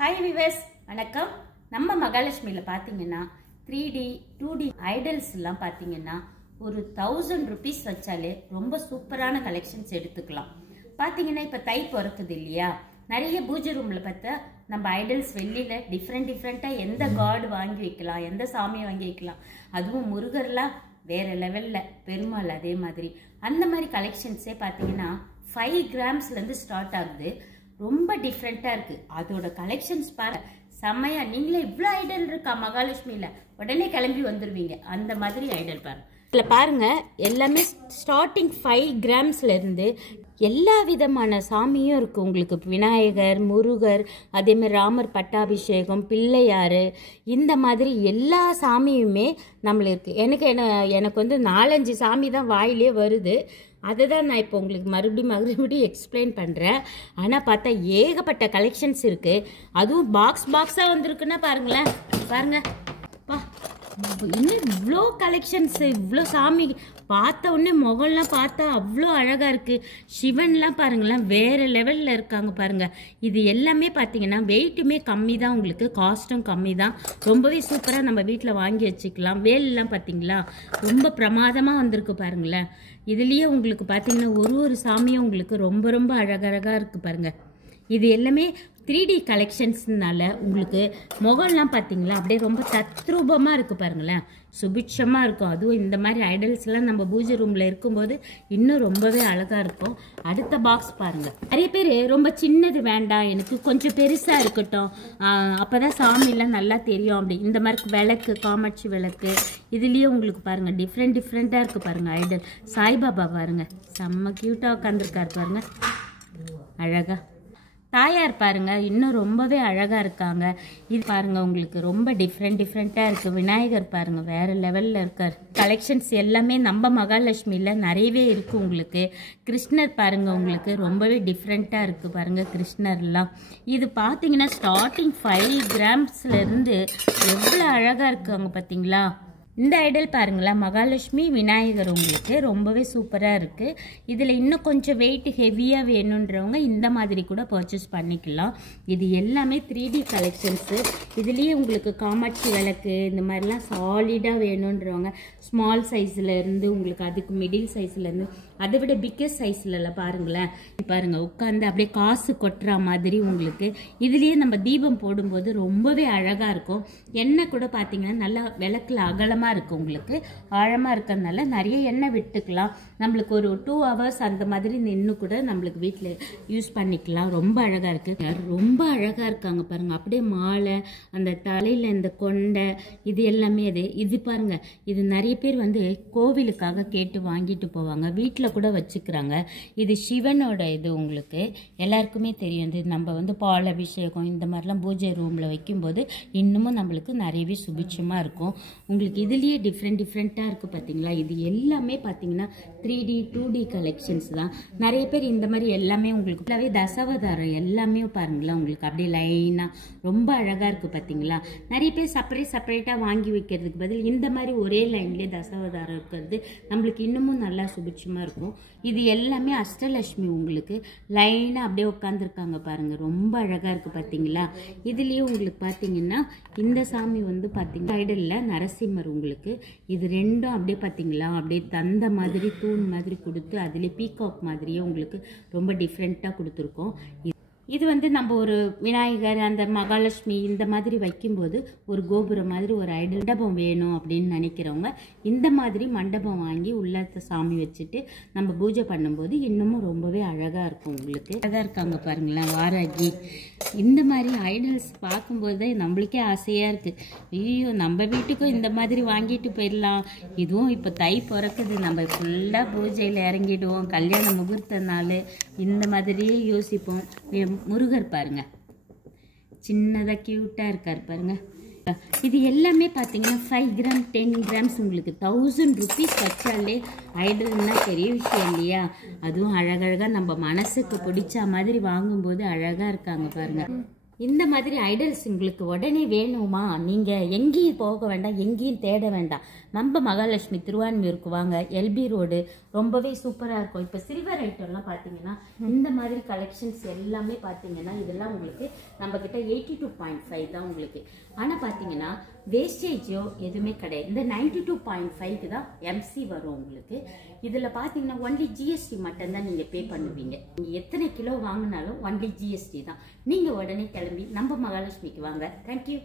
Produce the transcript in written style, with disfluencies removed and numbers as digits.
Hi viewers, வணக்கம். நம்ம மகாலட்சுமியில் பார்த்தீங்கன்னா 3D 2D ஐடல்ஸ் எல்லாம் பார்த்தீங்கன்னா ஒரு 1000 rupees வச்சாலே ரொம்ப சூப்பரான கலெக்ஷன்ஸ் எடுத்துக்கலாம். பார்த்தீங்கன்னா இப்போ தை பிறக்குது இல்லையா, நிறைய பூஜை ரூமில் பார்த்தா நம்ம ஐடல்ஸ் வெளியில் டிஃப்ரெண்ட்டாக எந்த காட் வாங்கி வைக்கலாம், எந்த சாமியை வாங்கி வைக்கலாம். அதுவும் முருகர்லாம் வேற லெவலில், பெருமாள் அதே மாதிரி. அந்த மாதிரி கலெக்ஷன்ஸே பார்த்தீங்கன்னா 5 grams ஸ்டார்ட் ஆகுது. ரொம்ப டிஃப்ரெண்ட்டாக இருக்குது. அதோட கலெக்ஷன்ஸ் பாரு, செம்மையா. நீங்களே இவ்வளோ ஐடல் இருக்கா மகாலட்சுமியில், உடனே கிளம்பி வந்துடுவீங்க. அந்த மாதிரி ஐடல் பாருங்க. இதில் பாருங்க, எல்லாமே ஸ்டார்டிங் 5 grams எல்லா விதமான சாமியும் இருக்குது உங்களுக்கு. விநாயகர், முருகர், அதேமாதிரி ராமர் பட்டாபிஷேகம், பிள்ளையார், இந்த மாதிரி எல்லா சாமியுமே நம்மளுக்கு எனக்கு வந்து 4-5 சாமி தான் வாயிலே வருது. அதை தான் நான் இப்போ உங்களுக்கு மறுபடியும் எக்ஸ்பிளைன் பண்ணுறேன். ஆனால் பார்த்தா ஏகப்பட்ட கலெக்ஷன்ஸ் இருக்குது. அதுவும் பாக்ஸாக வந்திருக்குன்னா பாருங்களேன், பாருங்கள் பா, இன்னும் இவ்வளோ கலெக்ஷன்ஸு, இவ்வளோ சாமி. பார்த்த உடனே முகம்லாம் பார்த்தா அவ்வளோ அழகாக இருக்குது. சிவன்லாம் பாருங்களேன், வேறு லெவலில் இருக்காங்க பாருங்கள். இது எல்லாமே பார்த்தீங்கன்னா வெயிட்டுமே கம்மி தான், உங்களுக்கு காஸ்ட்டும் கம்மி தான். ரொம்பவே சூப்பராக நம்ம வீட்டில் வாங்கி வச்சுக்கலாம். வேலெல்லாம் பார்த்தீங்களா, ரொம்ப பிரமாதமாக வந்திருக்கு பாருங்களேன். இதுலேயே உங்களுக்கு பார்த்தீங்கன்னா ஒரு சாமியும் உங்களுக்கு ரொம்ப அழகழகாக இருக்குது பாருங்கள். இது எல்லாமே 3D கலெக்ஷன்ஸ்னால உங்களுக்கு முகம்லாம் பார்த்தீங்களா அப்படியே ரொம்ப தத்ரூபமாக இருக்குது பாருங்களேன், சுபிட்சமாக இருக்கும். அதுவும் இந்த மாதிரி ஐடல்ஸ்லாம் நம்ம பூஜை ரூமில் இருக்கும்போது இன்னும் ரொம்பவே அழகாக இருக்கும். அடுத்த பாக்ஸ் பாருங்கள். நிறைய பேர் ரொம்ப சின்னது வேண்டாம், எனக்கு கொஞ்சம் பெருசாக இருக்கட்டும், அப்போ தான் சாமிலாம் நல்லா தெரியும் அப்படி. இந்த மாதிரி விளக்கு, காமாட்சி விளக்கு, இதுலேயே உங்களுக்கு பாருங்கள் டிஃப்ரெண்ட்டாக இருக்குது பாருங்கள். ஐடல் சாய்பாபா பாருங்கள், செம்ம க்யூட்டாக உட்காந்துருக்காரு பாருங்கள், அழகா. தாயார் பாருங்க, இன்னும் ரொம்பவே அழகாக இருக்காங்க. இது பாருங்க, உங்களுக்கு ரொம்ப டிஃப்ரெண்ட்டாக இருக்குது. விநாயகர் பாருங்க, வேற லெவலில் இருக்கார். கலெக்ஷன்ஸ் எல்லாமே நம்ம மகாலட்சுமியில் நிறையவே இருக்குது உங்களுக்கு. கிருஷ்ணர் பாருங்க, உங்களுக்கு ரொம்பவே டிஃப்ரெண்ட்டாக இருக்குது பாருங்க கிருஷ்ணர்லாம். இது பார்த்தீங்கன்னா ஸ்டார்டிங் 5 grams எவ்வளோ அழகாக இருக்காங்க பார்த்தீங்களா. இந்த ஐடல் பாருங்களேன், மகாலட்சுமி விநாயகர் உங்களுக்கு ரொம்பவே சூப்பராக இருக்குது. இதில் இன்னும் கொஞ்சம் வெயிட் ஹெவியாக வேணுன்றவங்க இந்த மாதிரி கூட பர்ச்சேஸ் பண்ணிக்கலாம். இது எல்லாமே 3D கலெக்ஷன்ஸு. இதுலேயே உங்களுக்கு காமாட்சி விளக்கு இந்த மாதிரிலாம் சாலிடாக வேணுன்றவங்க ஸ்மால் சைஸ்லேருந்து உங்களுக்கு அதுக்கு மிடில் சைஸ்லேருந்து அதை விட பிக்கஸ்ட் சைஸ்லலாம் பாருங்களேன். பாருங்கள், உட்காந்து அப்படியே காசு கொட்டுற மாதிரி உங்களுக்கு. இதுலேயே நம்ம தீபம் போடும்போது ரொம்பவே அழகாக இருக்கும். எண்ணெய் கூட பார்த்தீங்கன்னா நல்லா விளக்கில் அகலமாக இருக்குது உங்களுக்கு, ஆழமாக இருக்கிறதுனால நிறைய எண்ணெய் விட்டுக்கலாம். நம்மளுக்கு ஒரு 2 hours அந்த மாதிரி நின்று கூட நம்மளுக்கு வீட்டில் யூஸ் பண்ணிக்கலாம். ரொம்ப அழகாக இருக்குது, ரொம்ப அழகாக இருக்காங்க பாருங்கள். அப்படியே மாலை, அந்த தலையில் இந்த கொண்டை, இது எல்லாமே இது பாருங்கள். இது நிறைய பேர் வந்து கோவிலுக்காக கேட்டு வாங்கிட்டு போவாங்க, வீட்டில் கூட வச்சுக்கிறாங்க. இது சிவனோட இது உங்களுக்கு எல்லாருக்குமே தெரியும். இது நம்ம வந்து பால் அபிஷேகம் இந்த மாதிரிலாம் பூஜை ரூமில் வைக்கும்போது இன்னமும் நம்மளுக்கு நிறையவே சுபிட்சமாக இருக்கும் உங்களுக்கு. இதுலேயே டிஃப்ரெண்ட்டாக இருக்குது பார்த்தீங்களா. இது எல்லாமே பார்த்தீங்கன்னா 3D 2D கலெக்ஷன்ஸ் தான். நிறைய பேர் இந்த மாதிரி எல்லாமே உங்களுக்கு ஃபுல்லாகவே தசாவதாரம் எல்லாமே பாருங்களா, உங்களுக்கு அப்படியே லைனாக ரொம்ப அழகாக இருக்குது பார்த்தீங்களா. நிறைய பேர் செப்பரேட்டாக வாங்கி வைக்கிறதுக்கு பதில் இந்த மாதிரி ஒரே லைன்லேயே தசாவதாரம் இருக்கிறது நம்மளுக்கு இன்னமும் நல்லா சுபிட்சமாக இருக்கும். இது எல்லாமே அஷ்டலட்சுமி உங்களுக்கு லைனாக அப்படியே உட்காந்துருக்காங்க பாருங்கள், ரொம்ப அழகாக இருக்குது பார்த்தீங்களா. இதுலேயும் உங்களுக்கு பார்த்தீங்கன்னா இந்த சாமி வந்து பார்த்தீங்கன்னா ஐடலில் நரசிம்மர் உங்களுக்கு. இது ரெண்டும் அப்படியே பார்த்தீங்களா அப்படியே தந்த மாதிரி தூண் மாதிரி கொடுத்து அதுலேயே பீகாக் மாதிரியே உங்களுக்கு ரொம்ப டிஃப்ரெண்ட்டாக கொடுத்துருக்கோம். இது வந்து நம்ம ஒரு விநாயகர், அந்த மகாலட்சுமி இந்த மாதிரி வைக்கும்போது ஒரு கோபுரம் மாதிரி ஒரு ஐடல் மண்டபம் வேணும் அப்படின்னு நினைக்கிறவங்க இந்த மாதிரி மண்டபம் வாங்கி உள்ள சாமி வச்சுட்டு நம்ம பூஜை பண்ணும்போது இன்னமும் ரொம்பவே அழகாக இருக்கும் உங்களுக்கு. அழகாக இருக்காங்க பாருங்களேன் வாராகி. இந்த மாதிரி ஐடல்ஸ் பார்க்கும்போது தான் நம்மளுக்கே ஆசையாக இருக்குது. ஐயோ, நம்ம வீட்டுக்கும் இந்த மாதிரி வாங்கிட்டு போயிடலாம். இதுவும் இப்போ தை பிறக்குது, நம்ம ஃபுல்லாக பூஜையில் இறங்கிடுவோம். கல்யாண முகூர்த்த நாள் இந்த மாதிரியே யோசிப்போம். முருகர் பாருங்க, சின்னதாக க்யூட்டாக இருக்கார் பாருங்க. இது எல்லாமே பார்த்தீங்கன்னா 5 grams 10 grams உங்களுக்கு 1000 rupees வச்சாலே ஐடல்னா பெரிய விஷயம் இல்லையா. அதுவும் அழகழகாக நம்ம மனசுக்கு பிடிச்ச மாதிரி வாங்கும்போது அழகாக இருக்காங்க பாருங்க. இந்த மாதிரி ஐடல்ஸ் உங்களுக்கு உடனே வேணுமா, நீங்கள் எங்கேயும் போக வேண்டாம், எங்கேயும் தேட வேண்டாம். நம்ம மகாலட்சுமி திருவான்மியூருக்கு வாங்க, LB ரோடு ரொம்பவே சூப்பராக இருக்கும். இப்போ சில்வர் ஐட்டம்லாம் பார்த்தீங்கன்னா இந்த மாதிரி கலெக்ஷன்ஸ் எல்லாமே பார்த்தீங்கன்னா இதெல்லாம் உங்களுக்கு நம்ம கிட்ட 82.5 தான் உங்களுக்கு. ஆனால் பார்த்தீங்கன்னா வேஸ்டேஜோ எதுவுமே கிடையாது. இந்த 92.5க்கு தான் எம்சி வரும் உங்களுக்கு. இதில் பார்த்தீங்கன்னா ஒன்லி ஜிஎஸ்டி மட்டும்தான் நீங்கள் பே பண்ணுவீங்க. நீங்கள் எத்தனை கிலோ வாங்கினாலும் ஒன்லி ஜிஎஸ்டி தான். நீங்கள் உடனே கிளம்பி நம்ம மகாலட்சுமிக்கு வாங்க. தேங்க்யூ.